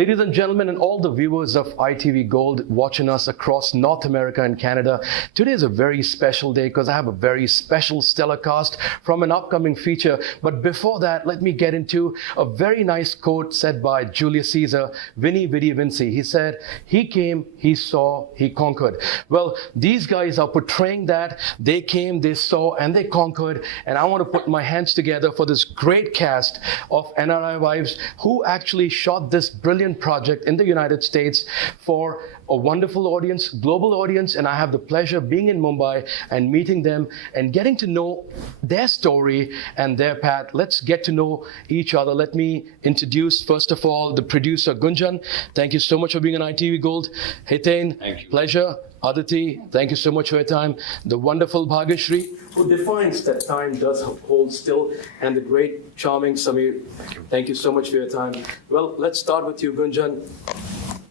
Ladies and gentlemen, and all the viewers of ITV Gold watching us across North America and Canada, today is a very special day because I have a very special stellar cast from an upcoming feature. But before that, let me get into a very nice quote said by Julius Caesar, Vini Vidi Vinci. He said, he came, he saw, he conquered. Well, these guys are portraying that. They came, they saw, and they conquered. And I want to put my hands together for this great cast of NRI Wives who actually shot this brilliant project in the United States for a wonderful audience, global audience, and I have the pleasure of being in Mumbai and meeting them and getting to know their story and their path. Let's get to know each other. Let me introduce, first of all, the producer, Gunjan. Thank you so much for being on ITV Gold. Hiten, thank you. Pleasure. Aditi, thank you so much for your time. The wonderful Bhagyashree, who defines that time does hold still, and the great, charming Samir. Thank you so much for your time. Well, let's start with you, Gunjan.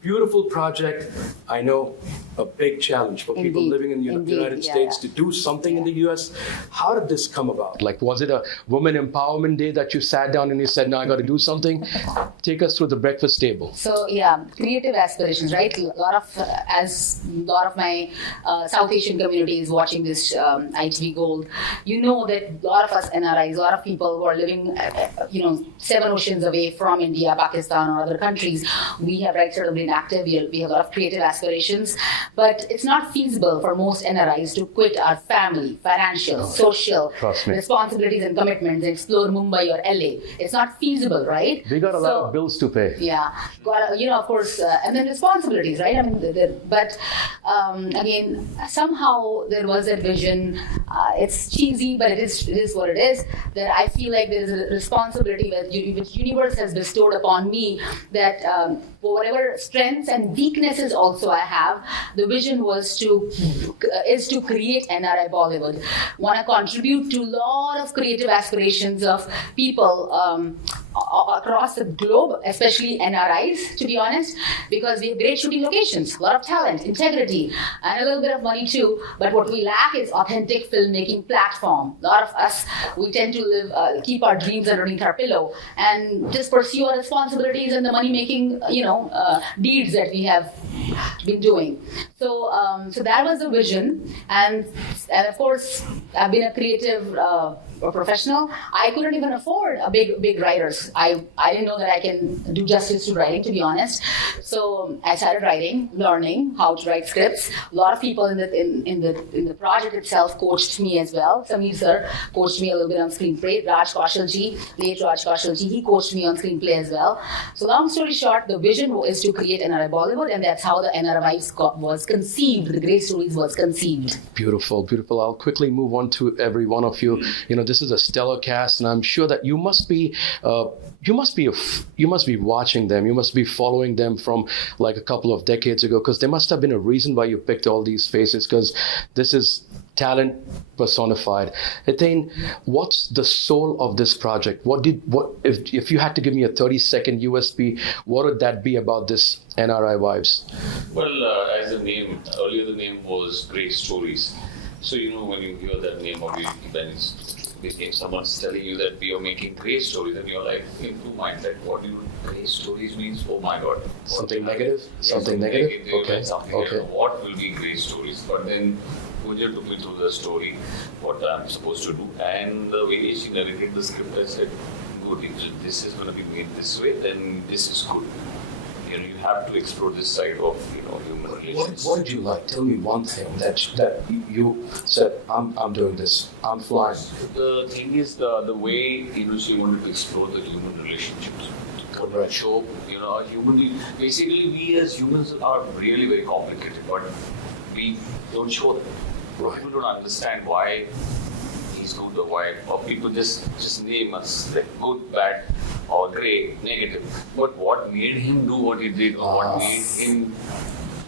Beautiful project. I know a big challenge for people living in the United States to do something in the US. How did this come about? Like, was it a woman empowerment day that you sat down and you said, now I got to do something? Take us through the breakfast table. So yeah, creative aspirations, right? A lot of my South Asian community is watching this ITV Gold. You know that a lot of us NRIs, a lot of people who are living, 7 oceans away from India, Pakistan, or other countries, we have right sort of been active. We have a lot of creative aspirations. But it's not feasible for most NRIs to quit our family, financial, social responsibilities and commitments and explore Mumbai or LA. It's not feasible, right? We got a lot of bills to pay. Yeah, of course, and then responsibilities, right? I mean, again, somehow there was a vision. It's cheesy, but it is what it is. That I feel like there is a responsibility which universe has bestowed upon me that for whatever strengths and weaknesses also I have, the vision is to create NRI Bollywood. Want to contribute to a lot of creative aspirations of people across the globe, especially NRIs, to be honest, because we have great shooting locations, a lot of talent, integrity, and a little bit of money too. But what we lack is authentic filmmaking platform. A lot of us, we tend to keep our dreams underneath our pillow and just pursue our responsibilities and the money-making, deeds that we have been doing. So that was the vision, and of course, I've been a creative professional. I couldn't even afford a big writers. I didn't know that I can do justice to writing, to be honest. So I started writing, learning how to write scripts. A lot of people in the project itself coached me as well. Samir sir coached me a little bit on screenplay. Raj Kaushalji, he coached me on screenplay as well. So long story short, the vision is to create NRI Bollywood, and that's how the NRI Wives was conceived. The Great Stories was conceived. Beautiful, beautiful. I'll quickly move on to every one of you. This is a stellar cast, and I'm sure that you must be watching them. You must be following them from like a couple of decades ago, because there must have been a reason why you picked all these faces, because this is talent personified. Hiten, what's the soul of this project? If you had to give me a 30-second USP, what would that be about this NRI Wives? Well, as the name, earlier the name was Great Stories. So, when you hear that name, or when someone's telling you that we are making great stories, and you're like, in two minds, like, what do great stories means? Oh my God. Something negative? Something negative? Okay. What will be great stories? But then Gunjan took me through the story, what I'm supposed to do, and the way she narrated the script, I said, good, if this is going to be made this way, then this is good. You have to explore this side of human relations. What did you like? Tell me one thing that you said, I'm doing this, I'm flying. The thing is the way she wanted to explore the human relationships. Right. Show basically we as humans are really very complicated, but we don't show them. Right. People don't understand why he's good or why, or people just name us like good, bad, or great, negative. But what made him do what he did, or what made him...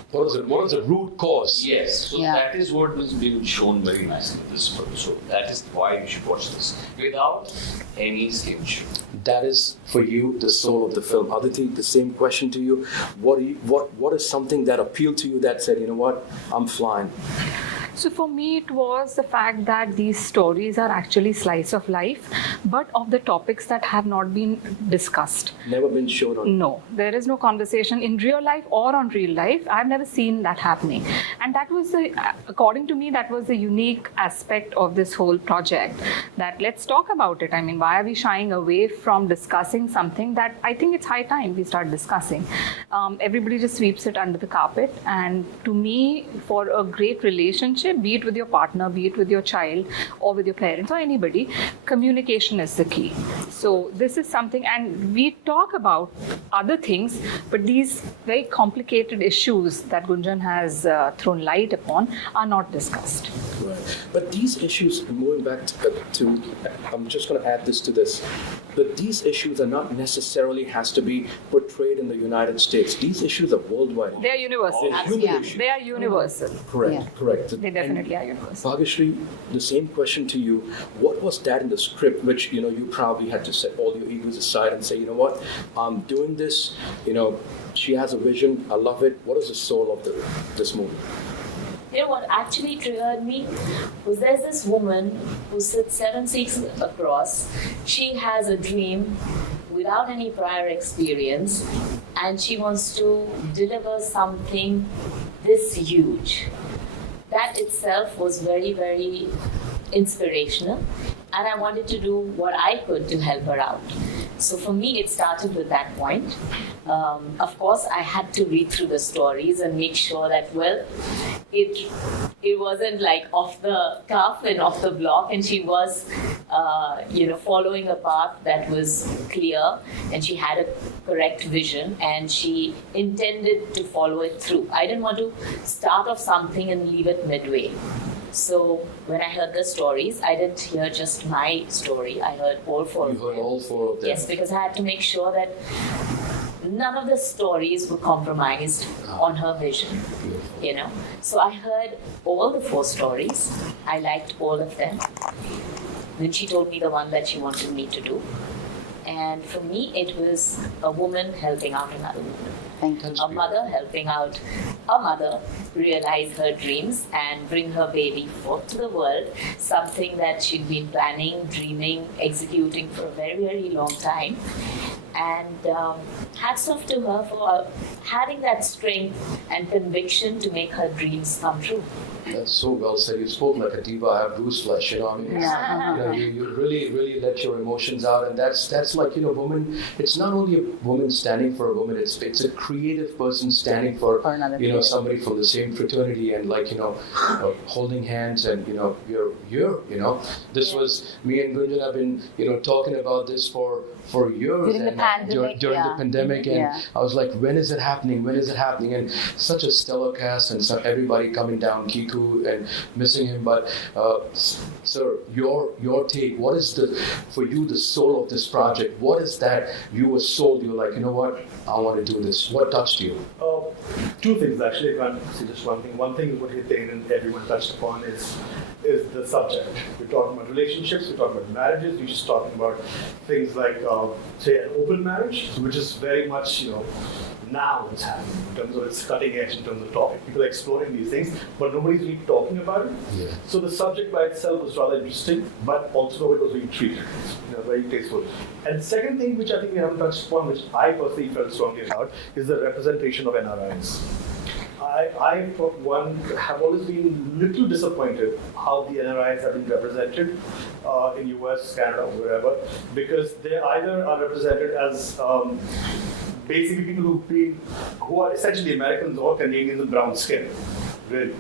What was the root cause? Yes, so that is what was being shown very nicely in this film. So that is why you should watch this without any stinge. That is for you the soul of the film. Aditi, the same question to you. What is something that appealed to you that said, I'm flying? So for me, it was the fact that these stories are actually slice of life, but of the topics that have not been discussed. Never been shown on. No, there is no conversation in real life or on real life. I've never seen that happening. And that was, according to me, that was the unique aspect of this whole project. That let's talk about it. I mean, why are we shying away from discussing something that I think it's high time we start discussing? Everybody just sweeps it under the carpet. And to me, for a great relationship, be it with your partner, be it with your child, or with your parents, or anybody, communication is the key. So this is something, and we talk about other things, but these very complicated issues that Gunjan has thrown light upon are not discussed. Right. But these issues, moving back to I'm just going to add this to this, but these issues are not necessarily has to be portrayed in the United States. These issues are worldwide. They are universal. They're human issues. They are universal. Correct, Yeah. correct. They definitely are universal. Bhagyashree, the same question to you. What was that in the script which, you probably had to set all your egos aside and say, you know what, I'm doing this, she has a vision, I love it. What is the soul of this movie? You know what actually triggered me was there's this woman who sits 7 seats across. She has a dream without any prior experience, and she wants to deliver something this huge. That itself was very, very inspirational, and I wanted to do what I could to help her out. So for me, it started with that point. Of course, I had to read through the stories and make sure that, well, it wasn't like off the cuff and off the block, and she was, following a path that was clear, and she had a correct vision, and she intended to follow it through. I didn't want to start off something and leave it midway. So when I heard the stories, I didn't hear just my story. I heard all four of them. You heard all four of them? Yes, because I had to make sure that none of the stories were compromised on her vision, So I heard all the 4 stories. I liked all of them. Then she told me the one that she wanted me to do. And for me, it was a woman helping out another woman. Thank you. A mother helping out a mother realize her dreams and bring her baby forth to the world, something that she'd been planning, dreaming, executing for a very, very long time. And hats off to her for having that strength and conviction to make her dreams come true. That's so well said. You spoke like a diva. I have goose flesh. You really let your emotions out, and that's like woman. It's not only a woman standing for a woman. It's a creative person standing for another somebody from the same fraternity, and holding hands, and you're here. This was me and Gunjan have been talking about this for years during the pandemic. During the pandemic, and I was like, when is it happening? When is it happening? And such a stellar cast, and everybody coming down. Kiku and missing him, but sir, your take. What is for you the soul of this project? What is that you were sold? You're like, you know what? I want to do this. What touched you? 2 things actually. I can't say just one thing. One thing is what Hiten and everyone touched upon is the subject. We're talking about relationships. We're talking about marriages. We're just talking about things like say an open marriage, which is very much now what's happening in terms of its cutting edge, in terms of topic. People are exploring these things, but nobody's really talking about it. Yeah. So the subject by itself was rather interesting, but also it was being treated, very tasteful. And the second thing, which I think we haven't touched upon, which I personally felt strongly about, is the representation of NRIs. I, for one, have always been a little disappointed how the NRIs have been represented in US, Canada, wherever, because they either are represented as basically people who are essentially Americans or Canadians with brown skin, really.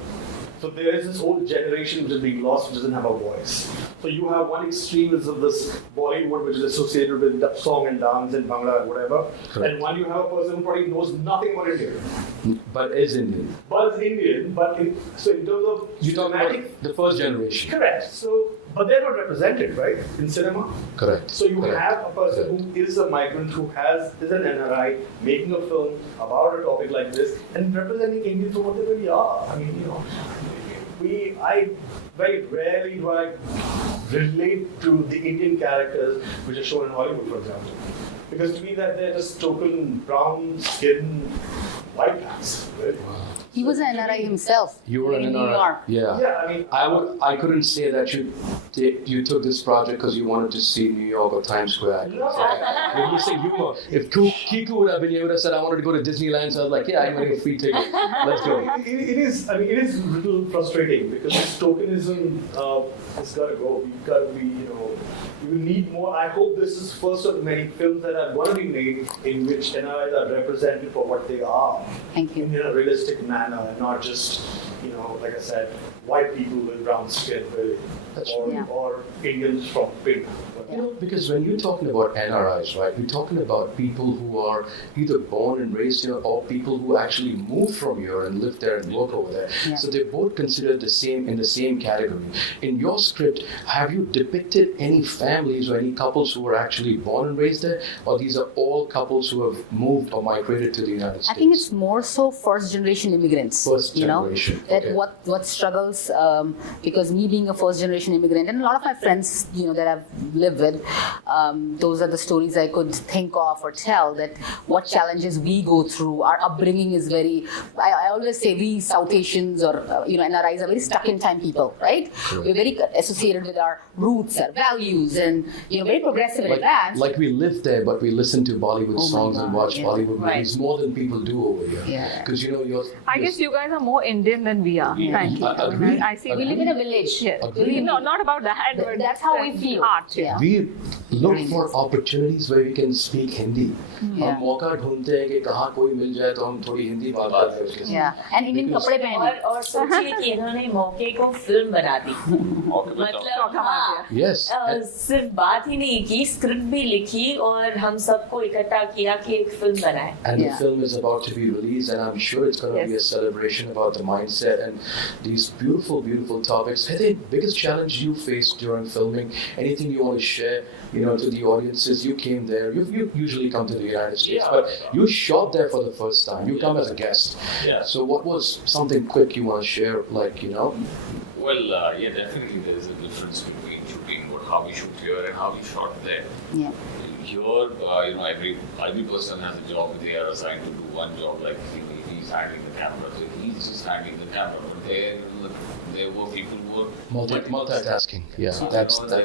So there is this whole generation which is being lost, which doesn't have a voice. So you have one extreme is of this Bollywood, which is associated with song and dance and Bangla, whatever. Correct. And one you have a person who probably knows nothing about India. But is Indian. But is Indian, so in terms of you talk about the first generation. Correct. So, but they're not represented, right, in cinema. Correct. So you have a person who is a migrant, who is an NRI, making a film about a topic like this, and representing Indians for what they really are. I mean, I very rarely do I relate to the Indian characters which are shown in Hollywood, for example. Because to me, that they're just token brown skin white guys. Right? Wow. He was an NRI himself. You were in an New NRI. York. Yeah. Yeah, I mean, I couldn't say that you took this project because you wanted to see New York or Times Square. When you say humor, if Kiku would have been, he would have said, I wanted to go to Disneyland, so I was like, yeah, I'm getting a free ticket. Let's go. it is a little frustrating because this tokenism has got to go. We've got to be, we will need more. I hope this is first of many films that are going to be made in which NRIs are represented for what they are. Thank you. In a realistic manner and not just, like I said, white people with brown skin, really, or Indians from pink. Because when you're talking about NRIs, right, you're talking about people who are either born and raised here or people who actually moved from here and live there and work over there. Yeah. So they're both considered in the same category. In your script, have you depicted any families or any couples who were actually born and raised there, or these are all couples who have moved or migrated to the United States? I think it's more so first generation immigrants. First generation, That okay. what struggles, because me being a first generation immigrant and a lot of my friends, that I've lived with, those are the stories I could think of or tell, that what challenges we go through. Our upbringing is very, I always say we South Asians or, NRIs are very stuck in time people, right? Correct. We're very associated with our roots, our values, and, very progressive and advanced. Like we live there, but we listen to Bollywood Oh my songs and God, watch yeah. Bollywood Right. movies more than people do over here. Yeah. Because I guess you guys are more Indian than we are, frankly. Agree. I see. We live in a village. Yes. Agree. No, not about that. But That's how we feel. Heart, Yeah. We look for opportunities where we can speak Hindi. Yeah. हम मौका ढूंढते हैं कि कहाँ कोई मिल जाए तो हम थोड़ी हिंदी बात करें उसके साथ. Yeah. And Indian Because- कपड़े पहने. और सोचिए कि इन्होंने मौके को फिल्म बना दी मतलब हाँ, Yes. सिर्फ बात ही नहीं की, स्क्रिप्ट भी लिखी और हम सबको इकट्ठा किया कि एक फिल्म बनाए. And Yeah. the film is about to be released, and I'm sure it's going to be a celebration about the mindset and these beautiful, beautiful topics. Hiten, biggest challenge you faced during filming? Anything you want to share, to the audiences? You came there. You usually come to the United States, Yeah. but you shot there for the first time. You come as a guest. Yeah. So what was something quick you want to share? Well, definitely there is a difference between shooting how we shoot here and how we shot there. Yeah. Here, every person has a job. They are assigned to do one job. Like he's handling the camera, so he's just handling the camera. But there were people who were Multitasking. Yeah, that's the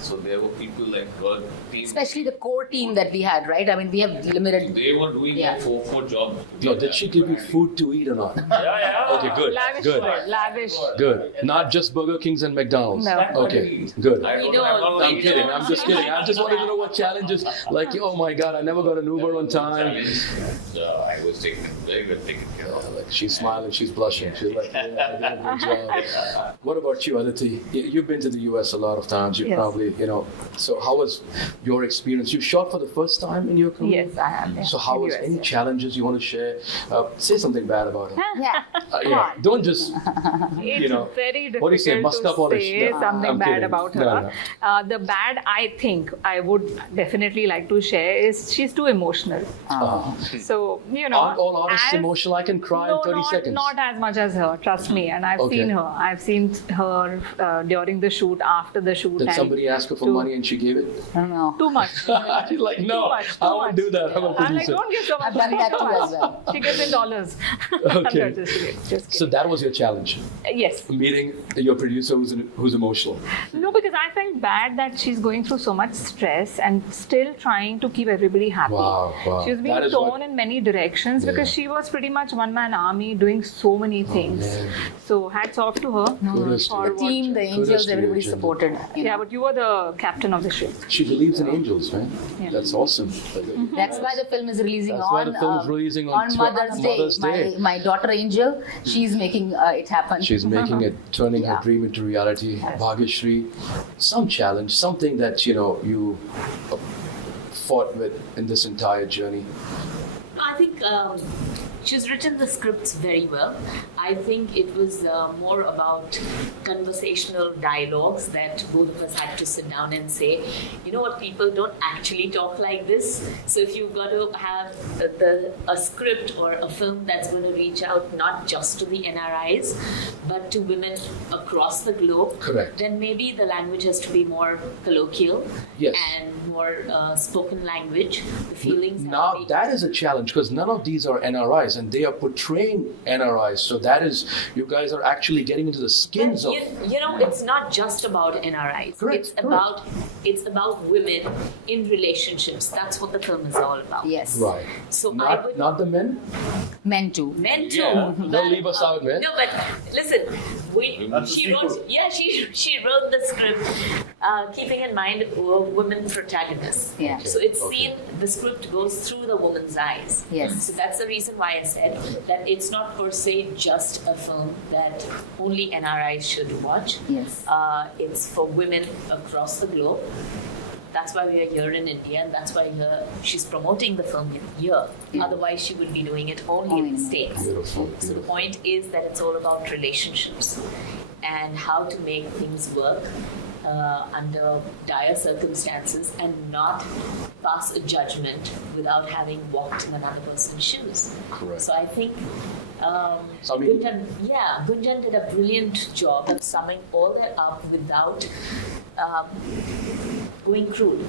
So there were people like her team. Especially the core team that we had, right? I mean, we have limited. They were doing Yeah. four jobs. No, did she give you food to eat or not? Yeah. Okay, good. Lavish Good. food, lavish. Good. Not just Burger Kings and McDonald's. No. Okay, good. I'm kidding. I'm just kidding. I just wanted to know what challenges. Like, oh my God, I never got an Uber on time. I was very well taken care of. Like she's smiling, she's blushing. She's like, yeah, I did a good job. What about you, Aditi? You've been to the US a lot of times. You Yes. probably, So how was your experience? You shot for the first time in your career? Yes, I have. Yeah. So how In was US, any yeah. challenges you want to share? Say something bad about her. Yeah. Yeah. Don't just It's very difficult what do you say, musk up to on it? say No, something I'm bad kidding. about No, her. no. The bad I think I would definitely like to share is she's too emotional. So, Aren't all artists as- emotional? I can cry in 30 seconds. Not as much as her, trust me. And I've Okay. seen her. I've seen her during the shoot, after the shoot. Did and somebody ask her for to- money and she gave it? I don't know. Too much. She's like, no, Too much, I too won't much. do that. I'm a I'm like, producer. don't give so much I've done money, that so too much. as well. She gives in dollars. Okay. No, just kidding. Just So kidding. that was your challenge, Yes. meeting your producer who's emotional. No, because I felt bad that she's going through so much stress and still trying to keep everybody happy. Wow. She was That being is torn what- in many directions Yeah. because she was pretty much one-man army doing so many things. man. So hats off to her. Kudos to for you. The team, the Kudos angels, to you, everybody Gunjan. supported. Yeah, but you were the captain of the ship. She believes in angels, man. Yeah. That's awesome. That's why the film is releasing That's why on the film is releasing on Mother's Day. My daughter Angel, she's making it happen. She's making it, turning her Yeah. dream into reality. Bhagyashree, some challenge, something that you fought with in this entire journey. I think she's written the scripts very well. I think it was more about conversational dialogues that both of us had to sit down and say, you know what, people don't actually talk like this. So if you've got to have a script or a film that's going to reach out not just to the NRIs, but to women across the globe, Correct. then maybe the language has to be more colloquial Yes. and more spoken language. The feelings have to Now be that is a challenge because none of these are NRIs, and they are portraying NRIs. So that is, you guys are actually getting into the skins of. It's not just about NRIs. Correct, It's about women in relationships. That's what the film is all about. Yes. Right. So Not the men? Men too. Men too. Yeah. But, Don't leave us out, man. No, but listen, That's she the wrote. sequel. Yeah, she wrote the script, keeping in mind women protagonists. Yeah. So it's seen. The script goes through the woman's eyes. Yes. So that's the reason why I said that it's not per se just a film that only NRIs should watch. Yes. It's for women across the globe. That's why we are here in India, and that's why she's promoting the film here. Yeah. Otherwise, she would be doing it only in the States. Beautiful, So the beautiful. point is that it's all about relationships and how to make things work under dire circumstances and not pass a judgment without having walked in another person's shoes. Correct. So I think Samir? Gunjan did a brilliant job of summing all that up without going crude.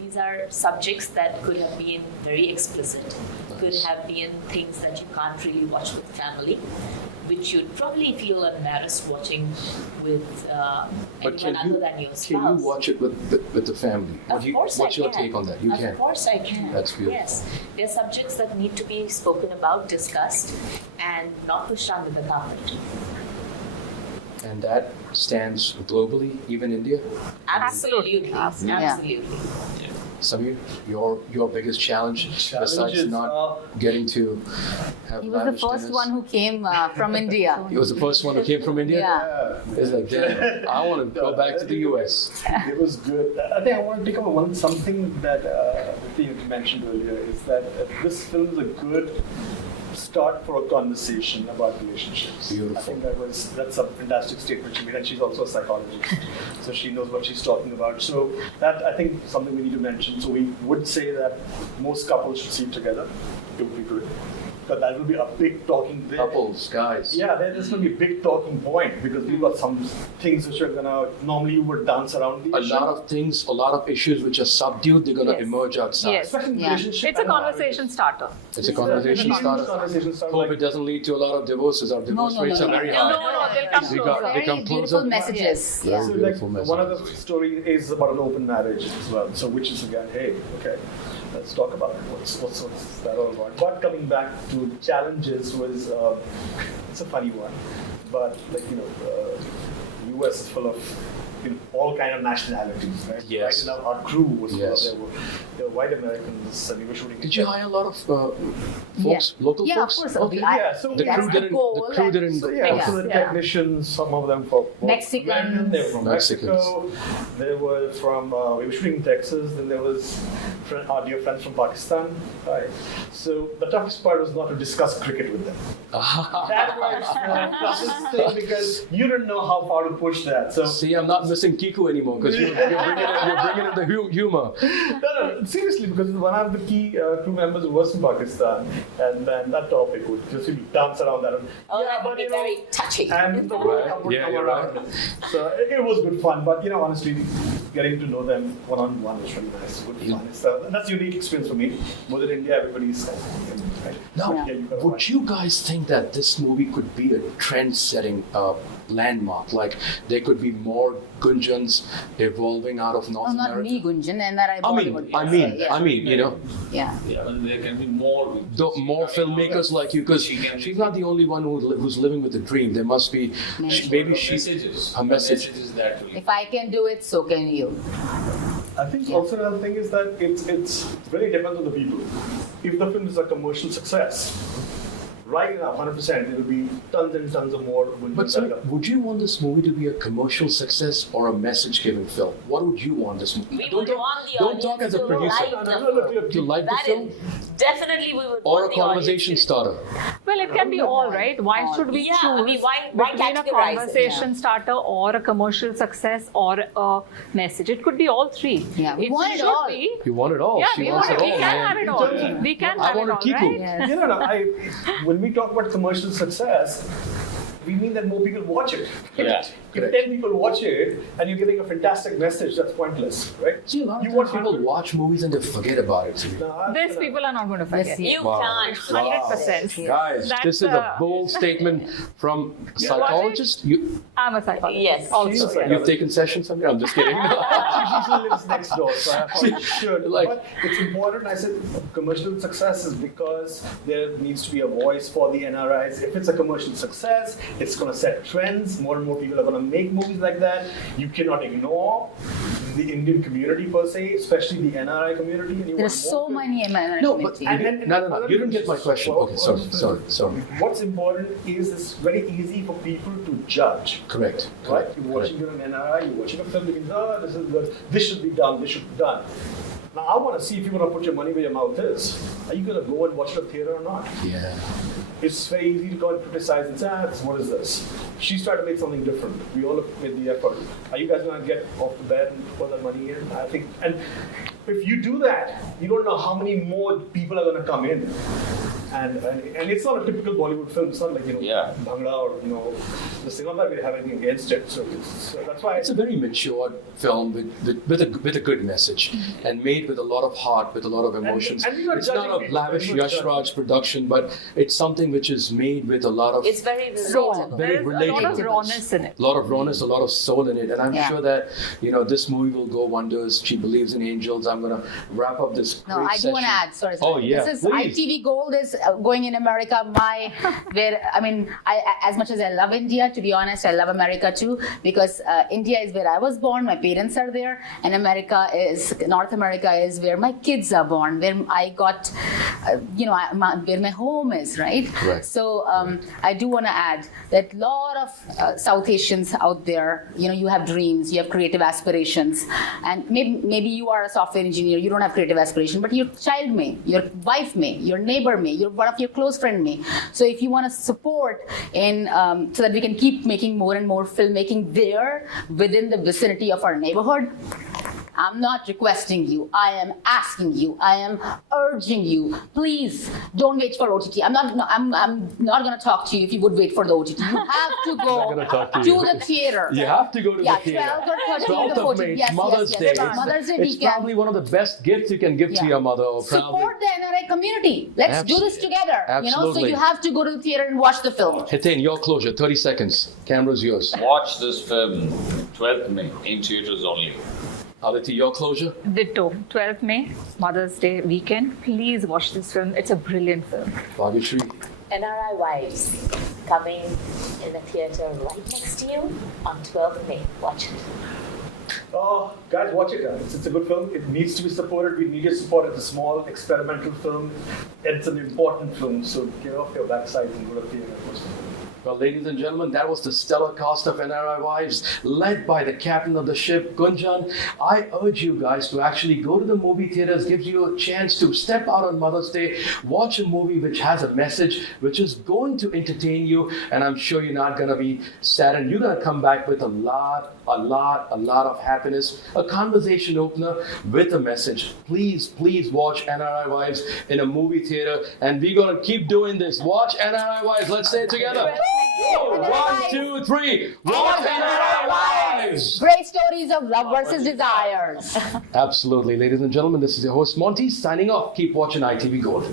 These are subjects that could have been very explicit, could have been things that you can't really watch with family, which you'd probably feel embarrassed watching with anyone other than your spouse. Can you watch it with the family? Of course What's I your can. take on that? You can. Of course I can. That's beautiful. Yes. They're subjects that need to be spoken about, discussed, and not pushed under the carpet. And that stands globally, even India? Absolutely. Absolutely. Samir, your biggest challenge besides Challenges, not getting to have He was the lavish first dinners? one who came from India. He was the first one who came from India? Yeah. It's like, damn, I want to go back to the US. It was good. I think I want to take up something that you mentioned earlier is that this film is a good start for a conversation about relationships. Beautiful. I think that's a fantastic statement she made, and she's also a psychologist, so she knows what she's talking about. So that I think something we need to mention. So we would say that most couples should see it together. It would be good. But that will be a big talking there. Couples, guys. Yeah, there's going to be a big talking point because we've got some things which are going to, normally you would dance around the A issue. lot of things, a lot of issues which are subdued, they're going to Yes. emerge outside. Yes. Especially in Yeah. relationship It's a and marriage. conversation starter. It's a conversation starter. Conversation starter, Hope like- it doesn't lead to a lot of divorces. Our divorce no, rates no, are no. very No, high. they'll come We closer. got- Very become beautiful closer. messages. Very Yeah. So beautiful like message. one of the story is about an open marriage as well. So which is again, hey, okay, let's talk about it. What's that all about? But coming back to challenges was it's a funny one, but like US is full of all kind of nationalities, right? Yes. Right, and our crew was Yes. full of there were white Americans and we were shooting. Did you hire a lot of folks, local Yeah, folks? of course. Okay. Yeah, so The That's crew the didn't. goal, The crew and- didn't. So yeah, Yeah. so the Yeah. technicians, some of them from Mexicans. American, they were from Mexicans. Mexico. They were from we were shooting in Texas. Then there was our dear friends from Pakistan. Right. So the toughest part was not to discuss cricket with them. That was the toughest thing because you didn't know how far to push that. So See, I'm not missing Kiku anymore because you're bringing in the humor. no, seriously, because one of the key crew members was from Pakistan, and then that topic would just really dance around that. Oh, that would be very touching. And the Right. World Cup would Yeah, come you're around. right. So it was good fun, but honestly, getting to know them one-on-one was really nice, good fun. That's a unique experience for me. More than India, everybody's right? Now, Yeah, you gotta would watch. you guys think that this movie could be a trend-setting landmark? Like there could be more Gunjans evolving out of North Oh, not America? me, Gunjan, NRI I Bollywood. mean, Yeah. Yeah. Yeah, and there can be more. More filmmakers like you, because she's not the only one who's living with a dream. There must be, maybe she, Messages. her message. Messages that will. If I can do it, so can you. I think also another thing is that it's really depends on the people. If the film is a commercial success, right now, 100%, there will be tons and tons of more. But sir, would you want this movie to be a commercial success or a message-giving film? What would you want this movie? We would want the Don't talk as a audience to producer. like the Do you like the That film? is, definitely we would Or a want the conversation audience to- starter? Well, it can be all, right? Why should we Yeah, I choose mean, why between a categorize it? conversation starter or a commercial success or a message? It could be all three. Yeah, we it want it should all. be. You want it all. Yeah, She we wants want it it. all, We can man. have it all. We can I have it want all, to keep right? it. Yes. when we talk about commercial success, we mean that more people watch it. Yeah, If 10 people watch it and you're giving a fantastic message, that's pointless, right? See, a lot of You times watch people 100 watch movies and they forget about it. These people are not going to forget. You Wow. can't. 100%. Guys, That's, this is a bold statement from a psychologist. I'm a psychologist. Yes. Also, yeah. You've taken sessions, Samir? I'm just kidding. She lives next door, so I probably should. Like- But it's important. I said commercial success is because there needs to be a voice for the NRIs. If it's a commercial success, it's going to set trends. More and more people are going to make movies like that. You cannot ignore the Indian community per se, especially the NRI community. And you There are want so more many MNR No, but community. no. You didn't get my question. Okay, sorry. What's important is it's very easy for people to judge. Correct. Right? You're watching an NRI, you're watching a film, you think, oh, this is good, this should be done, this should be done. Now, I want to see if you want to put your money where your mouth is. Are you going to go and watch it at the theater or not? Yeah. It's very easy to go and criticize and say, what is this? She's trying to make something different. We all have made the effort. Are you guys going to get off the bed and put that money in? I think, and if you do that, you don't know how many more people are going to come in. And it's not a typical Bollywood film. It's not like, Yeah. Bhangra or, this thing. Not that we have anything against it. So that's why It's a very mature film with a good message and made with a lot of heart, with a lot of emotions. and you're It's not judging a people. lavish You're not Yash judging. Raj production, but it's something which is made with a lot of It's very relatable. very There's a lot of relatable. rawness in it. a lot of rawness, a lot of soul in it, and I'm Yeah. sure that this movie will go wonders. She believes in angels. I'm gonna wrap up this. No, great I do want to session. add. Sorry. Oh, yeah, This is please. ITV Gold is going in America. As much as I love India, to be honest, I love America too because India is where I was born. My parents are there, and North America is where my kids are born, where I got, where my home is, right? Right. So I do want to add that a lot of South Asians out there, you have dreams, you have creative aspirations, and maybe you are a software engineer, you don't have creative aspiration, but your child may, your wife may, your neighbor may, one of your close friend may. So if you want to support so that we can keep making more and more filmmaking there within the vicinity of our neighborhood, I'm not requesting you. I am asking you. I am urging you. Please don't wait for OTT. I'm not going to talk to you if you would wait for the OTT. You have to go gonna talk to to you. the theater. You have to go to the theater. 12th or 13th 12th or of 14th. May, Yes, Mother's Day. Mother's Day It's weekend. probably one of the best gifts you can give to Yeah. your mother. Or probably. Support the NRI community. Let's do this together. So Absolutely. you have to go to the theater and watch the film. Hiten, your closure. 30 seconds. Camera's yours. Watch this film, 12th May, in theaters only. Aditi, your closure. Ditto. 12th May, Mother's Day weekend. Please watch this film. It's a brilliant film. Bhagyashree. NRI Wives, coming in the theatre right next to you on 12th May. Watch it. Oh, guys, watch it. It's a good film. It needs to be supported. We need your support. It's a small experimental film. It's an important film. So get off your backside and go to theater. Well, ladies and gentlemen, that was the stellar cast of NRI Wives, led by the captain of the ship, Gunjan. I urge you guys to actually go to the movie theaters, gives you a chance to step out on Mother's Day, watch a movie which has a message, which is going to entertain you, and I'm sure you're not going to be saddened. You're going to come back with a lot of happiness, a conversation opener with a message. Please watch NRI Wives in a movie theater, and we're going to keep doing this. Watch NRI Wives. Let's say it together. NRI 1, 2, 3. Watch NRI Wives. Great stories of love versus desires. Absolutely, ladies and gentlemen. This is your host Monty signing off. Keep watching ITV Gold.